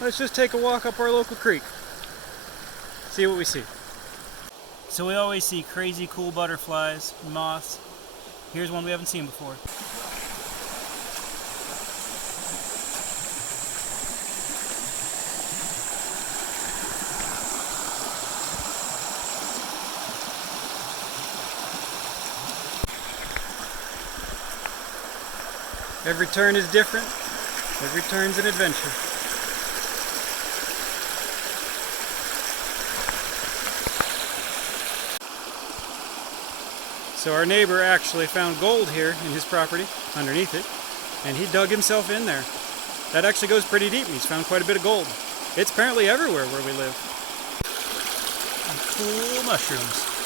let's just take a walk up our local creek. See what we see. So we always see crazy cool butterflies, moths. Here's one we haven't seen before. Every turn is different. Every turn's an adventure. So our neighbor actually found gold here in his property, underneath it, and he dug himself in there. That actually goes pretty deep, and he's found quite a bit of gold. It's apparently everywhere where we live. And cool mushrooms.